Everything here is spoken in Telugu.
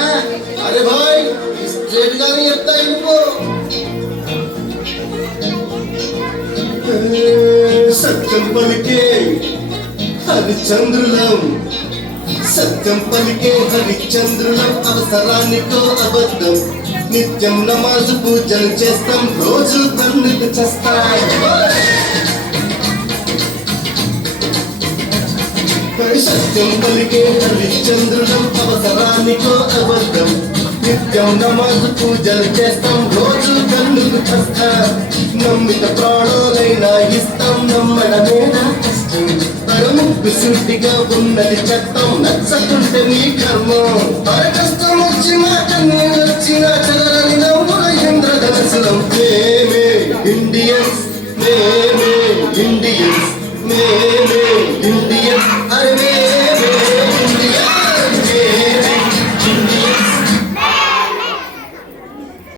अरे भाई स्ट्रेट गाने చెప్తా ఇనుకో సత్యం పలికే హరిచంద్రులం సత్యం పలికే హరిచంద్రులం అవసరానికో అబద్ధం నిత్యం నమాజు పూజలు చేస్తాం రోజు తండ్రికి చేస్తాం సత్యం పలికే హరిచంద్రులం అవసరానికో అబద్ధం నిత్యం నమాజు పూజలు చేస్తాం రోజు తండ్రికి చేస్తాం నమ్మిత ప్రాణాలైనా ఇస్తాం నమ్మడమేనా కష్టం పరముక్కు సూటిగా ఉన్నది చట్టం నచ్చకుంటే నీ కర్మం కష్టం వచ్చి మాట వచ్చిన చలని నవ్వుల ఇంద్రధనసులం మేమే ఇండియన్స్ మేమే ఇండియన్స్ మేమే ఇండియన్స్ అరే